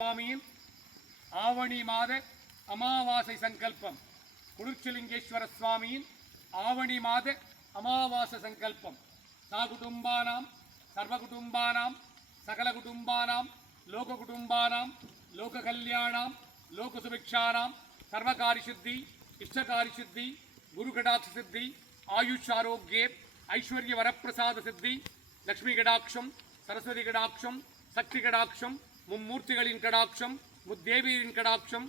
சுவாமியின் ஆவணி மாத அமாவாசை சங்கல்பம் குருச்சலிங்கேஸ்வர சுவாமியின் ஆவணி மாத அமாவாசை சங்கல்பம் சாகுடும்பானாம் சர்வகுடும்பானாம் சகலகுடும்பானாம் லோககுடும்பானாம் லோககல்யாணாம் லோகசுபிக்ஷானாம் சர்வகாரிசித்தி இஷ்டகாரிசித்தி குருகடாட்ச சித்தி ஆயுஷ் ஆரோக்கியே ஐஸ்வர்ய வரப்பிரசாத சித்தி லக்ஷ்மி கடாட்சம் சரஸ்வதி கடாட்சம் சக்தி கடாட்சம் மும்மூர்த்திகளின் கடாட்சம் முத்தேவியரின் கடாட்சம்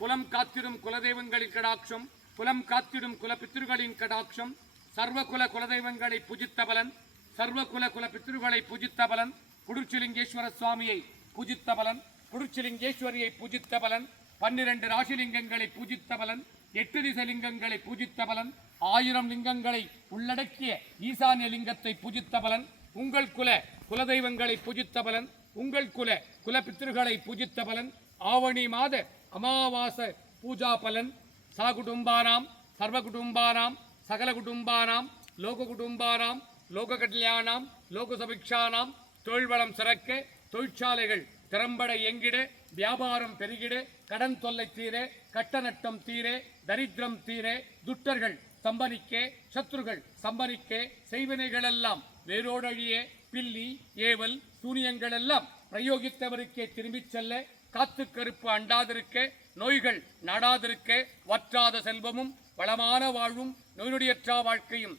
குலம் காத்திடும் குலதெய்வங்களின் கடாட்சம் குலம் காத்திடும் குலபித்திருகளின் கடாட்சம் சர்வகுல குலதெய்வங்களை பூஜித்த பலன் சர்வகுல குல புஜித்த பூஜித்த பலன் குடிர்ச்சிலிங்கேஸ்வர சுவாமியை பூஜித்த பலன் குடிர்ச்சிலிங்கேஸ்வரியை பூஜித்த பலன் பன்னிரண்டு ராசிலிங்கங்களை பூஜித்த பலன் எட்டு திசலிங்கங்களை பூஜித்த பலன் ஆயிரம் லிங்கங்களை உள்ளடக்கிய ஈசானிய லிங்கத்தை பூஜித்த பலன் உங்கள் குல குலதெய்வங்களை பூஜித்த பலன் உங்கள் குல குலபித்திருகளை பூஜித்த பலன் ஆவணி மாத அமாவாச பூஜா பலன். சகுடும்பானாம் சர்வ குடும்பானாம் சகல குடும்பானாம் லோக குடும்பானாம் லோக கல்யாணாம் லோக சபிக்ஷானாம் தொழில்வளம் சிறக்க தொழிற்சாலைகள் திறம்பட எங்கிட வியாபாரம் பெருகிட கடன் தொல்லை தீர கட்ட நட்டம் தீர தரித்திரம் தீர துட்டர்கள் சம்பனிக்க சத்துருகள் சம்பனிக்க செய்வினைகளெல்லாம் வேரோடழிய பில்லி ஏவல் சூனியங்களெல்லாம் பிரயோகித்தவருக்கே திரும்பிச் செல்ல காத்து கருப்பு அண்டாதிருக்க நோய்கள் நாடாதிருக்க வற்றாத செல்வமும் வளமான வாழ்வும் நோய்நொடியற்றா வாழ்க்கையும்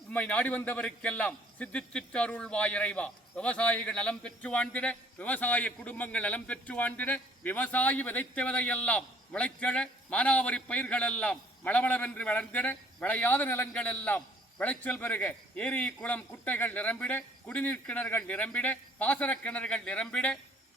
உம்மை நாடி வந்தவருக்கெல்லாம் சித்தித்திட்டருள்வா இறைவா. விவசாயிகள் நலம் பெற்று வாழ்ந்திட விவசாய குடும்பங்கள் நலம் பெற்று வாழ்ந்திட விவசாயி விதைத்த விதையெல்லாம் மானாவரி பயிர்களெல்லாம் மளமளவென்று வளர்ந்திட விளையாத நிலங்களெல்லாம் விளைச்சல் பெருக. ஏரி குளம் குட்டைகள் நிரம்பிட குடிநீர் கிணறுகள் நிரம்பிட பாசர கிணறுகள் நிரம்பிட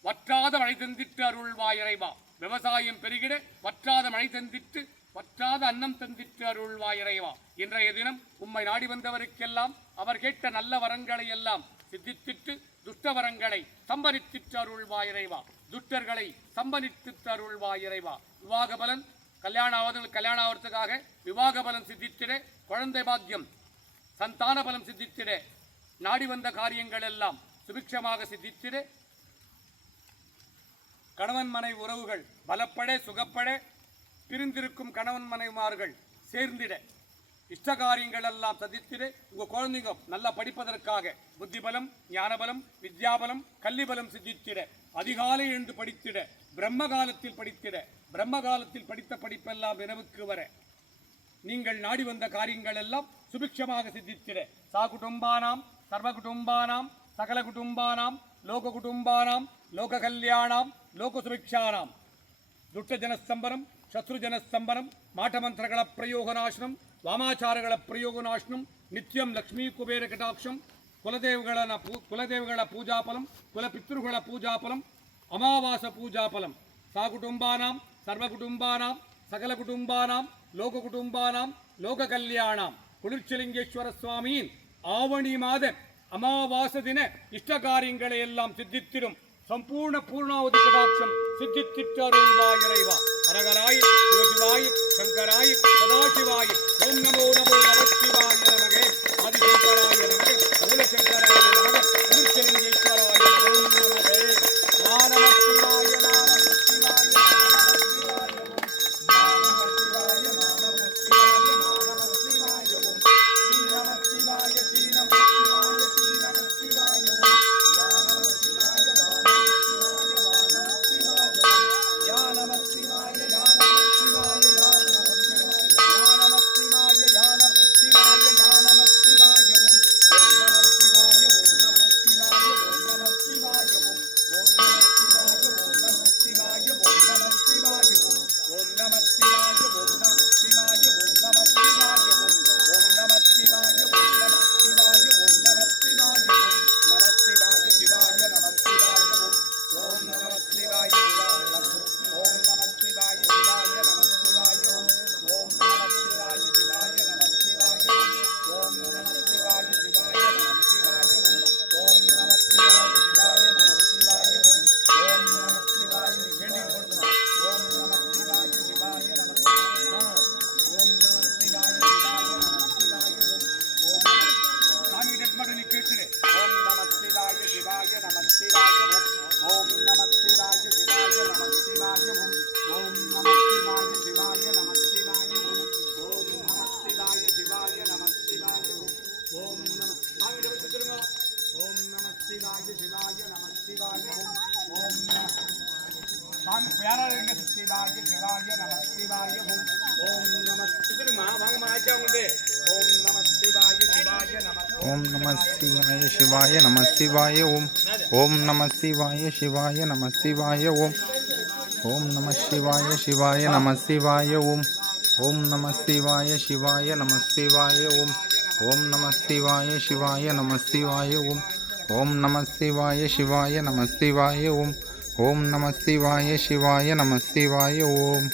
வற்றாத மழை தந்திட்டு அருள்வாய் இறைவா விவசாயம் பெருகிட வற்றாத மழை தந்திட்டு வற்றாத அன்னம் தந்திட்டு அருள்வாய் இறைவா இன்றைய தினம் உம்மை நாடி வந்தவருக்கெல்லாம் அவர் கேட்ட நல்ல வரங்களை எல்லாம் சித்தித்திட்டு துஷ்டவரங்களை சம்பனித்திட்டு அருள்வா அருள்வாய் இறைவா துஷ்டர்களை சம்பனித்திட்டு அருள்வாய் இறைவா விவாக பலன் கல்யாணம் ஆவதுங்களுக்கு கல்யாணம் ஆவறதுக்காக விவாக பலன் சித்தித்திட குழந்தை பாக்கியம் சந்தான பலம் சித்தித்திட. நாடி வந்த காரியங்கள் எல்லாம் சுபிக்ஷமாக சித்தித்திட. கணவன் மனை உறவுகள் பலப்பட சுகப்பட பிரிந்திருக்கும் கணவன் மனைவிமார்கள் சேர்ந்திட. இஷ்ட காரியங்கள் எல்லாம் சதித்திட உங்க குழந்தைங்க நல்லா படிப்பதற்காக புத்தி பலம் பலம் வித்யாபலம் கல்விபலம் சித்தித்திட. அதிகாலை எழுந்து படித்திட. பிரம்ம காலத்தில் படித்திட. பிரம்ம காலத்தில் படித்த படிப்பெல்லாம் இரவுக்கு வர. நீங்கள் நாடி வந்த காரியங்கள் எல்லாம் சுபிக்ஷமாக சித்தித்திட சா குடும்பானாம் சர்வ குடும்பானாம் சகல குடும்பானாம் லோக குடும்பானாம் லோக கல்யாணாம் லோக சுபிக்ஷானாம் ದುಷ್ಟಜನಸ್ತಂಭನಂ ಶತ್ರುಜನಸ್ತಂಭನಂ ಮಾಟಮಂತ್ರಗಳ ಪ್ರಯೋಗನಾಶನಂ ವಾಮಾಚಾರಗಳ ಪ್ರಯೋಗನಾಶನಂ ನಿತ್ಯಂ ಲಕ್ಷ್ಮೀ ಕುಬೇರ ಕಟಾಕ್ಷಂ ಕುಲದೇವಗಳ ಪೂ ಕುಲದೇವಗಳ ಪೂಜಾಫಲಂ ಕುಲಪಿತೃಗಳ ಪೂಜಾಫಲಂ ಅಮಾವಾಸ ಪೂಜಾಫಲಂ ಸಾ ಕುಟುಂಬಾನಾಂ ಸರ್ವಕುಟುಂಬಾನಾಂ ಸಕಲ ಕುಟುಂಬಾನಾಂ லோக குடும்பானாம் லோக கல்யாணாம் குளிர்ச்சலிங்கேஸ்வர சுவாமியின் ஆவணி மாத அமாவாச தின இஷ்ட காரியங்களை எல்லாம் சித்தித்திடும் சம்பூர்ண பூர்ணாவதி கடாட்சம் சித்தித்திட்டாய் இறைவா. அரகராய் சிவசிவாய் சங்கராய் சதாசிவாய் ஓம் நமோ நமோ நமச்சிவாய நமகே. future. சாமி யாராவது இருங்க சிவாய சிவாய நம சிவாய ஓம் ஓம் நம திருமா வாங்கம்மா ஆச்சா உண்டு ஓம் நம சிவாய சிவாய நம ஓம் நம சிவாய சிவாய நம சிவாய ஓம் ஓம் நம சிவாய சிவாய நம சிவாய ஓம் ஓம் நம சிவாய சிவாய நம சிவாய ஓம் ஓம் நம ஓம் நம சிவாய சிவாய நம சிவாய ஓம்.